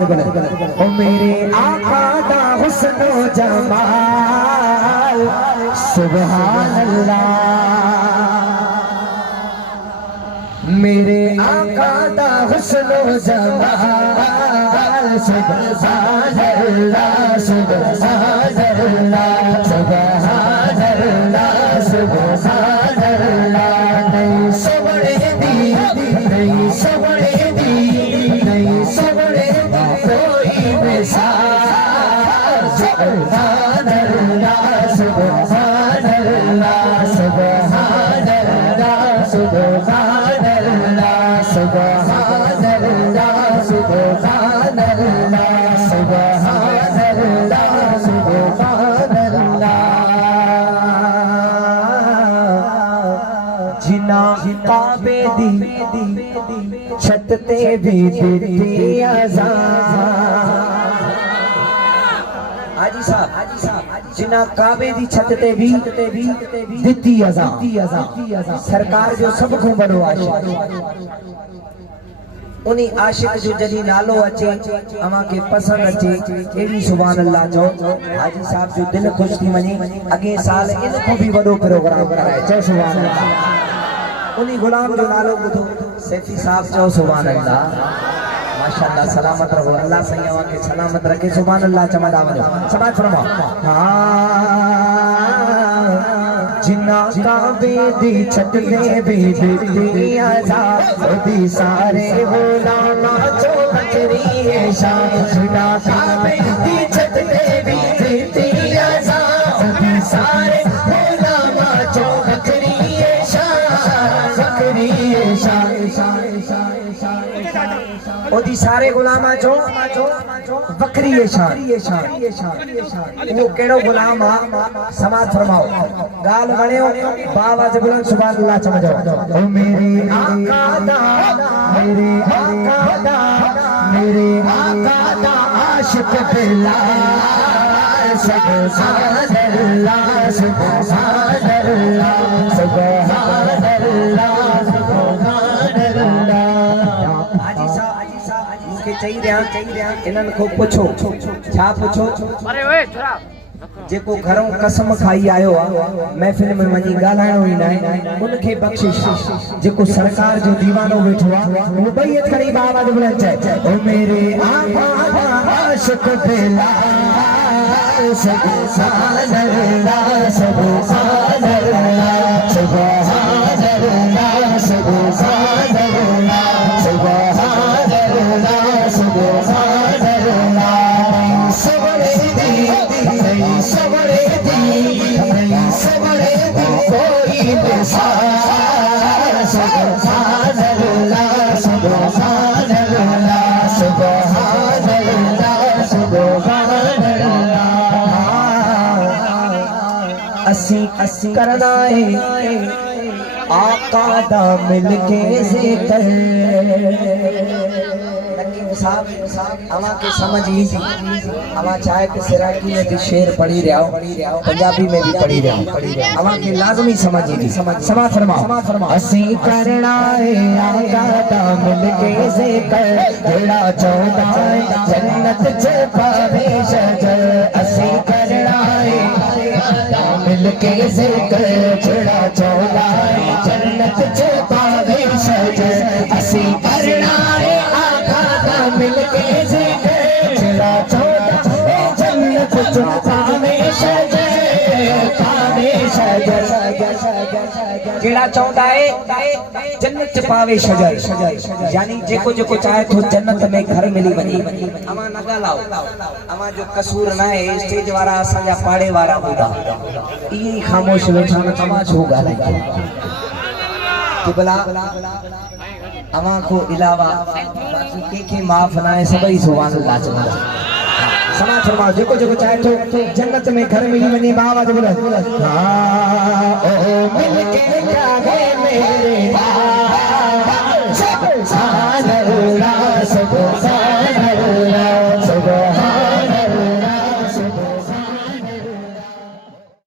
ओ मेरे आका दा हुस्न व जमाल सुभान अल्लाह, मेरे आका दा हुस्न व जमाल सुभान अल्लाह, सुभान अल्लाह, सुभान अल्लाह, सुभान अल्लाह। नहीं सबड़े दी, नहीं सबड़े दी, नहीं सबड़े दी कोई मिसाल सुभान अल्लाह, सुभान अल्लाह, सुभान अल्लाह, सुभान अल्लाह, सुभान अल्लाह, सुभान अल्लाह, सुभान अल्लाह, सुभान अल्लाह। जिना काबे दी छत ते भी दिती अज़ान। हाजी साहब जिना काबे दी छत ते भी दिती अज़ान। सरकार जो सब को बड़ो आशिक, उन्हीं आशिक जो जदी नालो अचे अमा के पसंद अचे एडी सुभान अल्लाह जो हाजी साहब जो दिल खुश थी वने अगे साल इन को भी बड़ो प्रोग्राम कराए चो सुभान अल्लाह। उन्हीं गुलाम जो नालो बुधो सैफी साहब चो सुभान अल्लाह। माशाअल्लाह सलामत रहो, अल्लाह सही अवा के सलामत रखे सुभान अल्लाह। चमदा वनो समाज फरमाओ। जिन्ना काबे दी छत ते भी दिती अज़ान, सारे गुलामा चो बकरी है शान। जिन्ना काबे दी छत ते भी दिती अज़ान, सारे गुलामा चो बकरी है शान, बकरी है शान। ओदी सारे गुलामा चो बकरी है शान। वो केड़ो गुलाम आ समाज फरमाओ। गाल बणियो बाबा जबलन सुभान अल्लाह चमजो। ओ मेरे आका दा, मेरे आका दा, मेरे आका दा आशिक बिलाल सुभान अल्लाह, सुभान अल्लाह, सुभान अल्लाह, सुभान अल्लाह। हाजी साहब मुके चाहिए इनन को पूछो छा पूछो। अरे ओए छोरा जेको घरों कसम खाई आयो आ महफिल में वनी गालाणो ही नाहे उनके बख्शिश। जेको सरकार जो दीवानो बैठो आ मुबैयत करी बाबा जो बुलंद है। ओ मेरे आका दा आशिक बिलाल सुभान अल्लाह, सुभान अल्लाह, सुभान अल्लाह, सुभान अल्लाह, सुभान अल्लाह, सुभान अल्लाह। सबड़े दी, नहीं सबड़े दी, नहीं सबड़े दी कोई मिसाल सुभान अल्लाह, सुभान अल्लाह, सुभान अल्लाह, सुभान अल्लाह। असी करना है आका दा मिलके ज़िक्र। अमा के समझ ईजी अमा चाहे तो सिराकी में भी शेर पढ़ी रहो, पंजाबी में भी पढ़ी रहो, अमा के लाजमी समझ ईजी। समाज फरमाओ। असी करना है आका दा मिलके ज़िक्र, जेड़ा चाहता है जन्नत च पावे शजर। असी करना है मिलके ज़िक्र, जेड़ा चाहता है जन्नत च पावे शजर। असी करना है मिलके ज़िक्र, जेड़ा चाहता है जन्नत च पावे शजर, पावे शजर। जेड़ा चाहता है जन्नत च पावे शजर, यानी जेको जेको चाहे तो जन्नत में घर मिली वनी। अमा न गालाओ, अमा जो कसूर ना है स्टेज वारा असांजा पाड़े वारा बुढ़ा ई खामोश वेठा न तमा छो गालाए कि भला अमा को इलावा बाकी के माफ ना है सभई सुभान अल्लाह चमदा। समाज फरमाओ। जेको जेको चाहे तो जन्नत में घर मिली वनी बाबा जो बोले हां ओ मिलके जागे